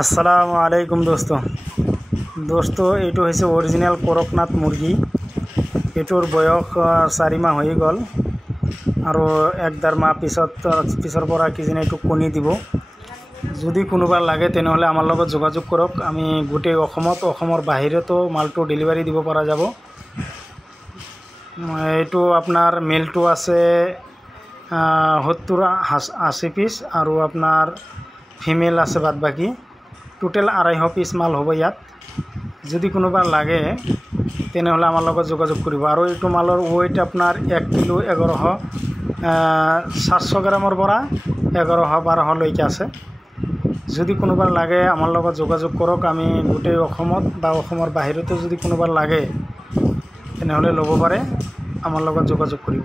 আসসালামু আলাইকুম দোস্ত এইটো হৈছে অৰিজিনেল কৰকনাথ মুৰ্গী। এইটোৰ বয়স 4 মাহ হৈ গ'ল আৰু 1.5 মাহ পিছৰ পৰা কিজানি এইটো কণী দিব। যদি কোনোবা লাগে তেনেহ'লে আমাৰ লগত যোগাযোগ কৰক। আমি গোটেই অসমৰ বাহিৰতো মালটো ডেলিভাৰী দিব পৰা যাব। এইটো আপোনাৰ মেলটো আছে 70-80 পিস আৰু আপোনাৰ ফিমেল আছে বাদ বাকি টোটেল 250 পিস মাল হ'ব ইয়াত। যদি কোনোবা লাগে তেনেহ'লে আমাৰ লগত যোগাযোগ কৰিব। আৰু এইটো মালৰ ওয়েট আপোনাৰ 1 কিলো 700 গ্ৰামৰ পৰা 1100-1200 লৈকে আছে। যদি কোনোবা লাগে আমাৰ লগত যোগাযোগ কৰক। আমি গোটেই অসমত বা অসমৰ বাহিৰতো যদি কোনোবা লাগে তেনেহ'লে ল'ব পাৰে, আমাৰ লগত যোগাযোগ কৰিব।